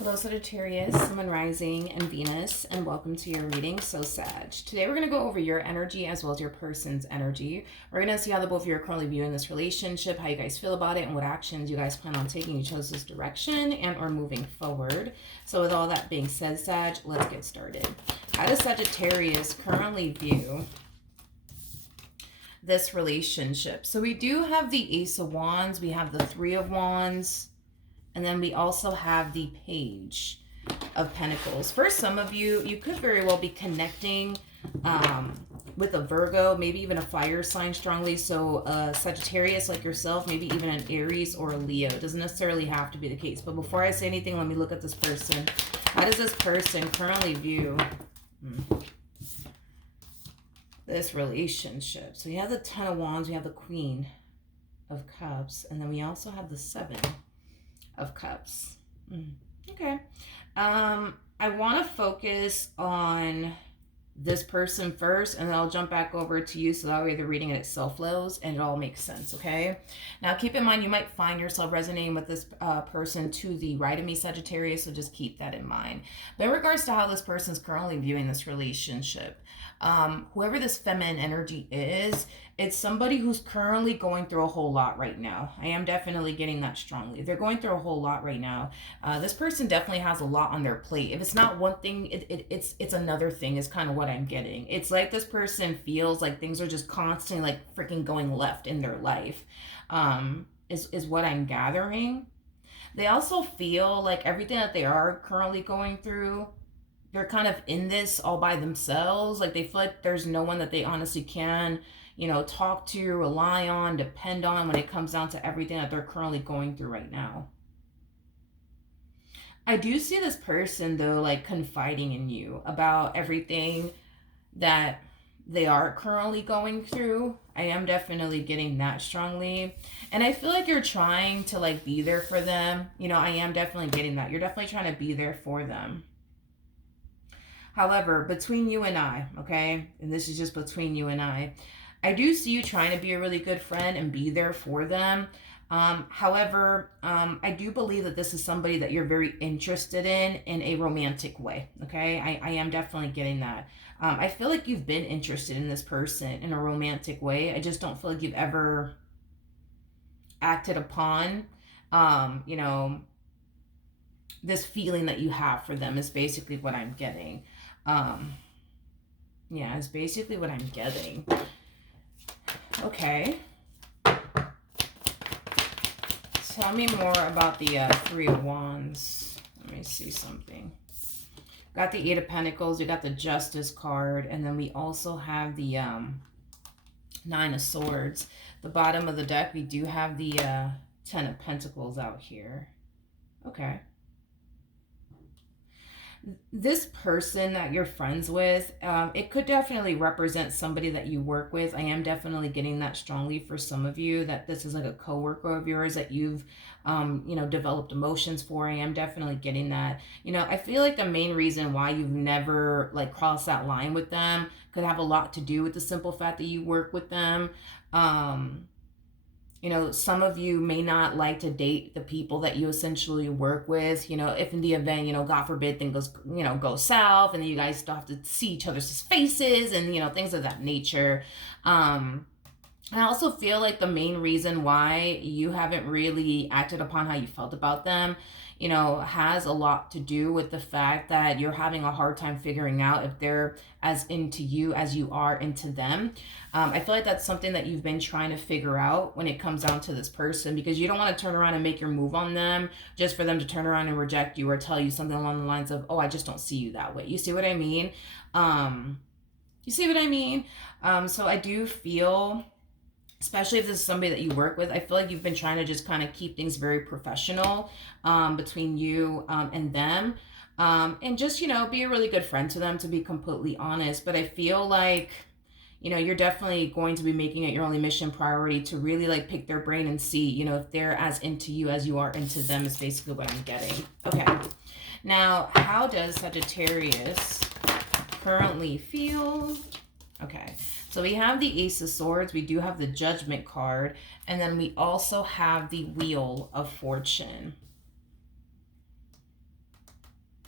Hello Sagittarius, Sun Rising, and Venus, and welcome to your reading, So Sag. Today we're going to go over your energy as well as your person's energy. We're going to see how the both of you are currently viewing this relationship, how you guys feel about it, and what actions you guys plan on taking each other's direction and or moving forward. So with all that being said, Sag, let's get started. How does Sagittarius currently view this relationship? So we do have the Ace of Wands, we have the Three of Wands, and then we also have the Page of Pentacles. For some of you, you could very well be connecting with a Virgo, maybe even a fire sign strongly. So Sagittarius like yourself, maybe even an Aries or a Leo. It doesn't necessarily have to be the case. But before I say anything, let me look at this person. How does this person currently view this relationship? So you have the Ten of Wands, we have the Queen of Cups, and then we also have the Seven of Cups. Okay. I want to focus on this person first, and then I'll jump back over to you so that way the reading in itself flows and it all makes sense, okay? Now keep in mind you might find yourself resonating with this person to the right of me, Sagittarius, so just keep that in mind. But in regards to how this person's currently viewing this relationship, whoever this feminine energy is, it's somebody who's currently going through a whole lot right now. I am definitely getting that strongly. They're going through a whole lot right now. This person definitely has a lot on their plate. If it's not one thing, it's another thing is kind of what I'm getting. It's like this person feels like things are just constantly like freaking going left in their life, is what I'm gathering. They also feel like everything that they are currently going through, they're kind of in this all by themselves. Like they feel like there's no one that they honestly can, you know, talk to, rely on, depend on when it comes down to everything that they're currently going through right now. I do see this person though, like confiding in you about everything that they are currently going through. I am definitely getting that strongly. And I feel like you're trying to like be there for them. You know, I am definitely getting that. You're definitely trying to be there for them. However, between you and I, okay, and this is just between you and I do see you trying to be a really good friend and be there for them. However, I do believe that this is somebody that you're very interested in a romantic way, okay? I am definitely getting that. I feel like you've been interested in this person in a romantic way. I just don't feel like you've ever acted upon, you know, this feeling that you have for them is basically what I'm getting. Yeah, it's basically what I'm getting. Okay. Tell me more about the Three of Wands. Let me see something. Got the Eight of Pentacles. We got the Justice card. And then we also have the Nine of Swords. The bottom of the deck, we do have the Ten of Pentacles out here. Okay. This person that you're friends with, it could definitely represent somebody that you work with. I am definitely getting that strongly for some of you, that this is like a coworker of yours that you've, you know, developed emotions for. I am definitely getting that. You know, I feel like the main reason why you've never like crossed that line with them could have a lot to do with the simple fact that you work with them. You know, some of you may not like to date the people that you essentially work with. You know, if in the event, you know, God forbid, things go south, and then you guys still have to see each other's faces and, you know, things of that nature. I also feel like the main reason why you haven't really acted upon how you felt about them, you know, has a lot to do with the fact that you're having a hard time figuring out if they're as into you as you are into them. I feel like that's something that you've been trying to figure out when it comes down to this person, because you don't want to turn around and make your move on them just for them to turn around and reject you or tell you something along the lines of, oh, I just don't see you that way. You see what I mean? You see what I mean? So I do feel, especially if this is somebody that you work with, I feel like you've been trying to just kind of keep things very professional between you and them. And just, you know, be a really good friend to them, to be completely honest. But I feel like, you know, you're definitely going to be making it your only mission priority to really like pick their brain and see, you know, if they're as into you as you are into them is basically what I'm getting. Okay. Now, how does Sagittarius currently feel? Okay. So we have the Ace of Swords, we do have the Judgment card, and then we also have the Wheel of Fortune.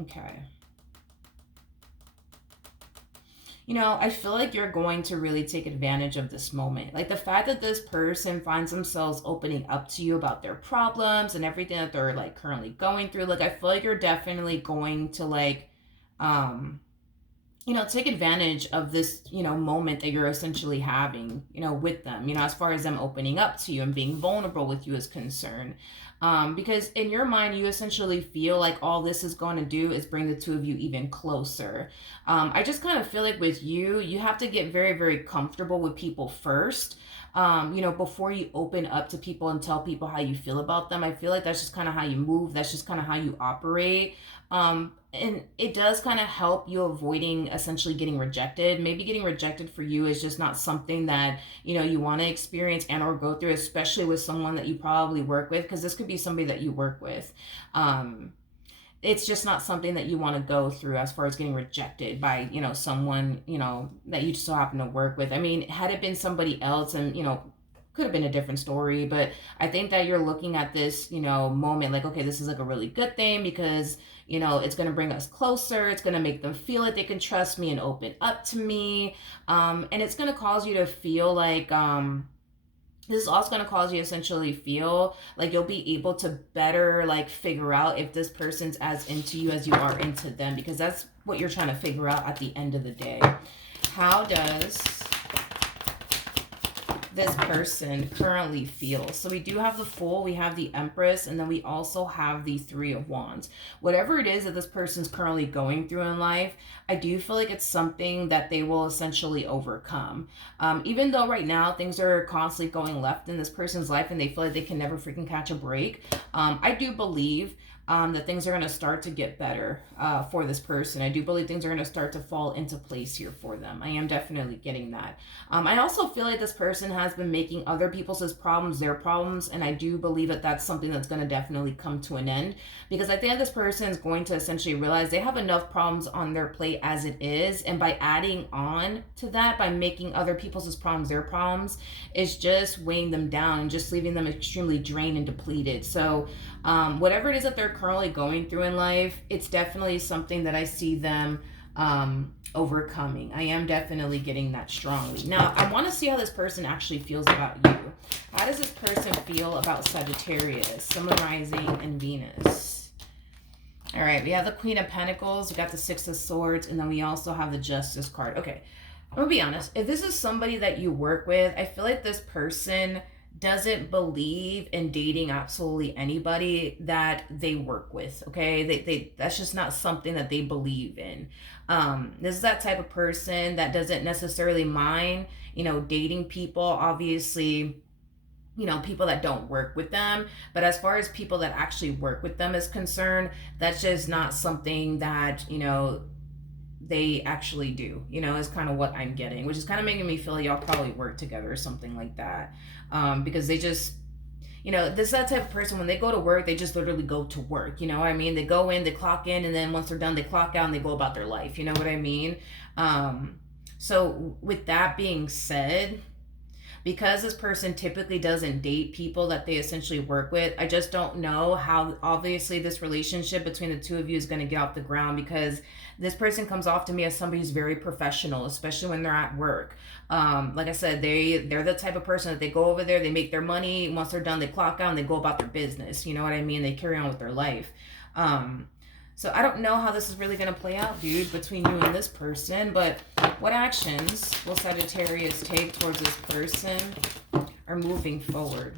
Okay. You know, I feel like you're going to really take advantage of this moment. Like the fact that this person finds themselves opening up to you about their problems and everything that they're like currently going through. Like I feel like you're definitely going to like um take advantage of this, moment that you're essentially having, with them, as far as them opening up to you and being vulnerable with you is concerned. Because in your mind, you essentially feel like all this is going to do is bring the two of you even closer. I just kind of feel like with you, you have to get very, very comfortable with people first. Before you open up to people and tell people how you feel about them. I feel like that's just kind of how you move. That's just kind of how you operate. And it does kind of help you avoiding essentially getting rejected. Maybe getting rejected for you is just not something that, you want to experience and or go through, especially with someone that you probably work with, because this could be somebody that you work with. It's just not something that you want to go through as far as getting rejected by, someone, that you just so happen to work with. I mean, had it been somebody else and, could have been a different story, but I think that you're looking at this, moment like, okay, this is like a really good thing because, it's going to bring us closer. It's going to make them feel like they can trust me and open up to me. And it's going to cause you to feel like, this is also going to cause you essentially feel like you'll be able to better like figure out if this person's as into you as you are into them, because that's what you're trying to figure out at the end of the day. How does this person currently feel? So we do have the Fool, we have the Empress, and then we also have the Three of Wands. Whatever it is that this person's currently going through in life, I do feel like it's something that they will essentially overcome. Even though right now things are constantly going left in this person's life and they feel like they can never freaking catch a break, I do believe that things are going to start to get better for this person. I do believe things are going to start to fall into place here for them. I am definitely getting that. I also feel like this person has been making other people's problems their problems, and I do believe that that's something that's going to definitely come to an end, because I think that this person is going to essentially realize they have enough problems on their plate as it is, and by adding on to that, by making other people's problems their problems, is just weighing them down and just leaving them extremely drained and depleted. So whatever it is that they're currently going through in life, it's definitely something that I see them overcoming. I am definitely getting that strongly. Now, I want to see how this person actually feels about you. How does this person feel about Sagittarius, Sun, Rising, and Venus? All right, we have the Queen of Pentacles, we got the Six of Swords, and then we also have the Justice card. Okay, I'm gonna be honest. If this is somebody that you work with, I feel like this person doesn't believe in dating absolutely anybody that they work with. Okay, they that's just not something that they believe in. This is that type of person that doesn't necessarily mind, dating people, obviously, people that don't work with them. But as far as people that actually work with them is concerned, that's just not something that, they actually do, is kind of what I'm getting, which is kind of making me feel like y'all probably work together or something like that. Because they just, this is that type of person, when they go to work, they just literally go to work. You know what I mean? They go in, they clock in, and then once they're done, they clock out and they go about their life. You know what I mean? So with that being said, because this person typically doesn't date people that they essentially work with, I just don't know how obviously this relationship between the two of you is going to get off the ground, because this person comes off to me as somebody who's very professional, especially when they're at work. Like I said, they're the type of person that they go over there, they make their money, once they're done, they clock out and they go about their business. You know what I mean? They carry on with their life. So I don't know how this is really going to play out, dude, between you and this person, but what actions will Sagittarius take towards this person or moving forward?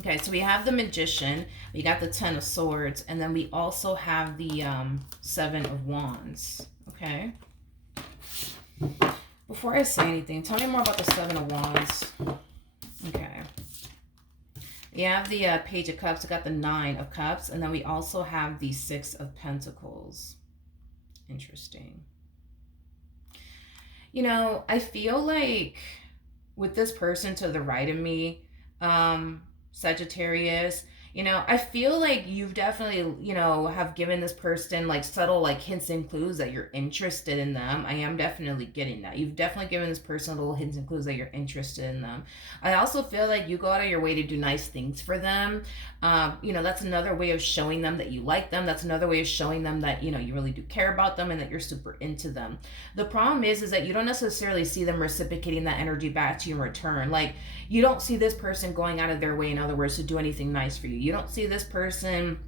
Okay, so we have the Magician, we got the Ten of Swords, and then we also have the Seven of Wands. Okay. Before I say anything, tell me more about the Seven of Wands. Okay. We have the Page of Cups, we got the Nine of Cups, and then we also have the Six of Pentacles. Interesting. I feel like with this person to the right of me, Sagittarius, I feel like you've definitely, have given this person like subtle like hints and clues that you're interested in them. I am definitely getting that. You've definitely given this person little hints and clues that you're interested in them. I also feel like you go out of your way to do nice things for them. That's another way of showing them that you like them. That's another way of showing them that, you really do care about them and that you're super into them. The problem is that you don't necessarily see them reciprocating that energy back to you in return. Like, you don't see this person going out of their way, in other words, to do anything nice for you. You don't see this person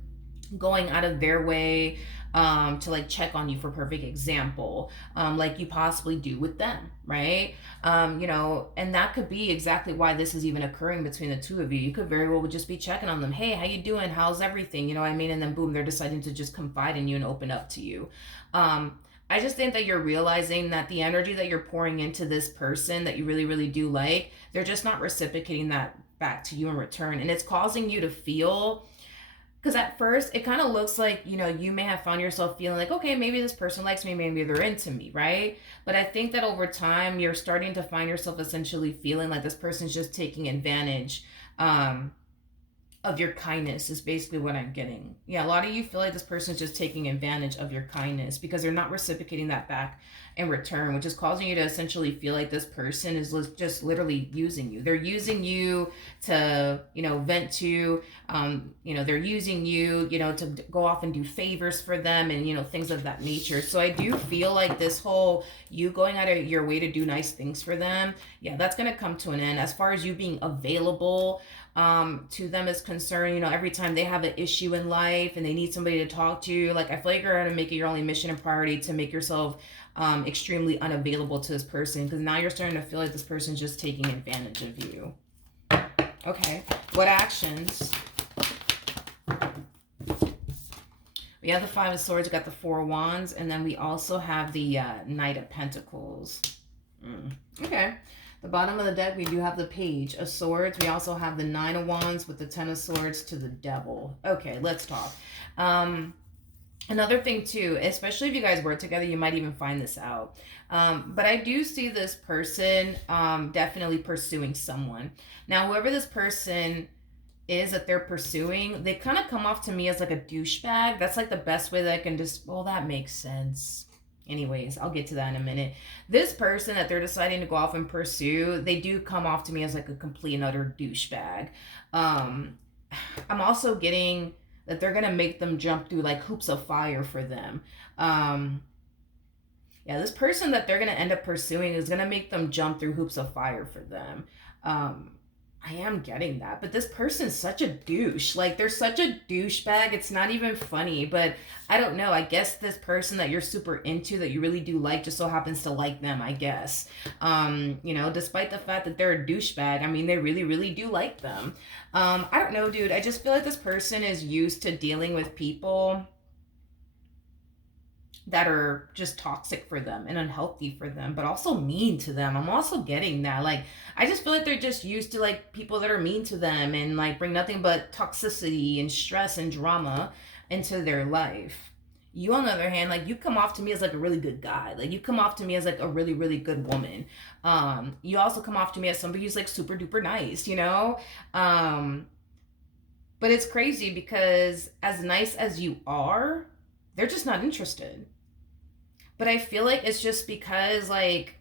going out of their way to like check on you, for perfect example, like you possibly do with them, right? And that could be exactly why this is even occurring between the two of you. You could very well just be checking on them. Hey, how you doing? How's everything? You know what I mean? And then boom, they're deciding to just confide in you and open up to you. I just think that you're realizing that the energy that you're pouring into this person that you really, really do like, they're just not reciprocating that back to you in return. And it's causing you to feel, because at first it kind of looks like, you may have found yourself feeling like, okay, maybe this person likes me, maybe they're into me, right? But I think that over time, you're starting to find yourself essentially feeling like this person's just taking advantage of your kindness, is basically what I'm getting. Yeah, a lot of you feel like this person is just taking advantage of your kindness because they're not reciprocating that back in return, which is causing you to essentially feel like this person is just literally using you. They're using you to, vent to, they're using you, to go off and do favors for them and, things of that nature. So I do feel like this whole you going out of your way to do nice things for them, yeah, that's going to come to an end. As far as you being available, to them is concerned, every time they have an issue in life and they need somebody to talk to, like, I feel like you're going to make it your only mission and priority to make yourself extremely unavailable to this person, because now you're starting to feel like this person's just taking advantage of you. Okay, what actions? We have the Five of Swords, we got the Four of Wands, and then we also have the Knight of Pentacles. Okay. The bottom of the deck, we do have the Page of Swords. We also have the Nine of Wands with the Ten of Swords to the Devil. Okay, let's talk. Another thing too, especially if you guys work together, you might even find this out. But I do see this person definitely pursuing someone. Now, whoever this person is that they're pursuing, they kind of come off to me as like a douchebag. That's like the best way that I can just, well, that makes sense. Anyways, I'll get to that in a minute. This person that they're deciding to go off and pursue, they do come off to me as like a complete and utter douchebag. I'm also getting that they're going to make them jump through like hoops of fire for them. Yeah, this person that they're going to end up pursuing is going to make them jump through hoops of fire for them. I am getting that, but this person's such a douche. Like, they're such a douchebag. It's not even funny, but I don't know. I guess this person that you're super into, that you really do like, just so happens to like them, I guess. Despite the fact that they're a douchebag, I mean, they really, really do like them. I don't know, dude. I just feel like this person is used to dealing with people that are just toxic for them and unhealthy for them, but also mean to them. I'm also getting that. Like, I just feel like they're just used to like people that are mean to them and like bring nothing but toxicity and stress and drama into their life. You, on the other hand, like, you come off to me as like a really good guy. Like, you come off to me as like a really, really good woman. You also come off to me as somebody who's like super duper nice, but it's crazy because as nice as you are, they're just not interested. But I feel like it's just because, like,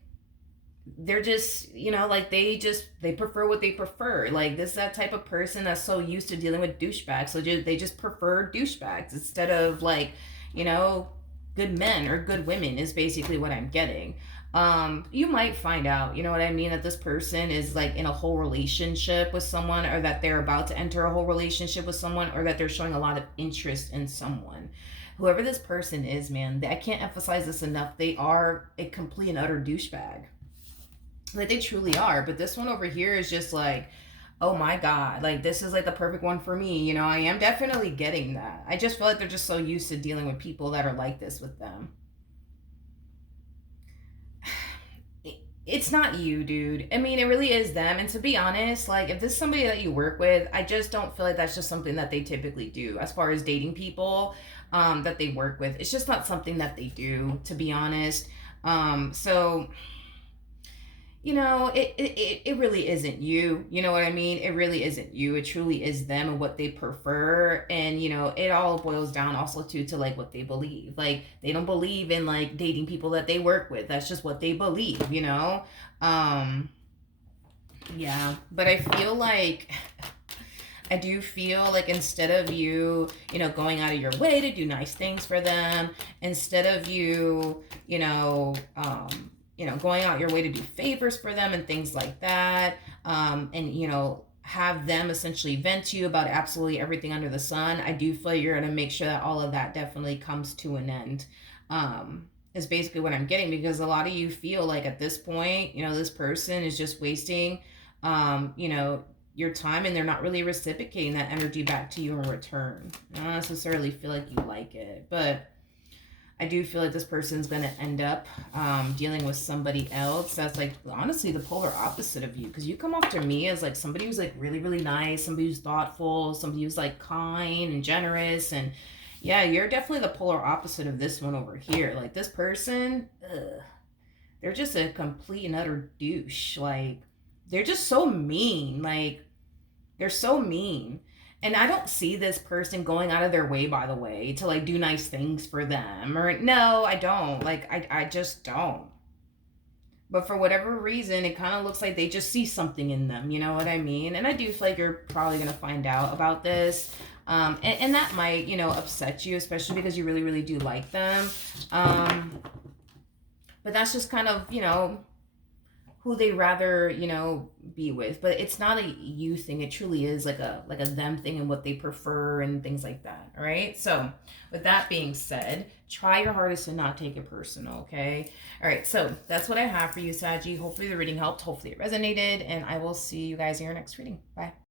they're just, they prefer what they prefer. Like, this is that type of person that's so used to dealing with douchebags. So they just prefer douchebags instead of, like, good men or good women is basically what I'm getting. You might find out, that this person is like in a whole relationship with someone, or that they're about to enter a whole relationship with someone, or that they're showing a lot of interest in someone. Whoever this person is, man, I can't emphasize this enough. They are a complete and utter douchebag. Like, they truly are. But this one over here is just like, oh my God, like, this is like the perfect one for me. I am definitely getting that. I just feel like they're just so used to dealing with people that are like this with them. It's not you, dude. I mean, it really is them. And to be honest, like, if this is somebody that you work with, I just don't feel like that's just something that they typically do as far as dating people that they work with. It's just not something that they do, to be honest. So it really isn't you. You know what I mean? It really isn't you. It truly is them and what they prefer. And, it all boils down also to like what they believe. Like they don't believe in like dating people that they work with. That's just what they believe. Um, yeah. But I do feel like instead of you going out of your way to do nice things for them, instead of going out your way to do favors for them and things like that, and have them essentially vent to you about absolutely everything under the sun, I do feel like you're gonna make sure that all of that definitely comes to an end. Is basically what I'm getting, because a lot of you feel like at this point, this person is just wasting, your time, and they're not really reciprocating that energy back to you in return. I don't necessarily feel like you like it, but I do feel like this person's going to end up dealing with somebody else that's like honestly the polar opposite of you, because you come off to me as like somebody who's like really, really nice, somebody who's thoughtful, somebody who's like kind and generous. And yeah, you're definitely the polar opposite of this one over here. Like this person, they're just a complete and utter douche. Like they're just so mean. Like they're so mean. And I don't see this person going out of their way, by the way, to like do nice things for them. Or no, I don't. Like I just don't. But for whatever reason, it kind of looks like they just see something in them. You know what I mean? And I do feel like you're probably going to find out about this. And that might, upset you, especially because you really, really do like them. But that's just kind of, who they rather, be with. But it's not a you thing. It truly is like a them thing and what they prefer and things like that. All right. So with that being said, try your hardest to not take it personal. Okay. All right. So that's what I have for you, Saggy. Hopefully the reading helped. Hopefully it resonated. And I will see you guys in your next reading. Bye.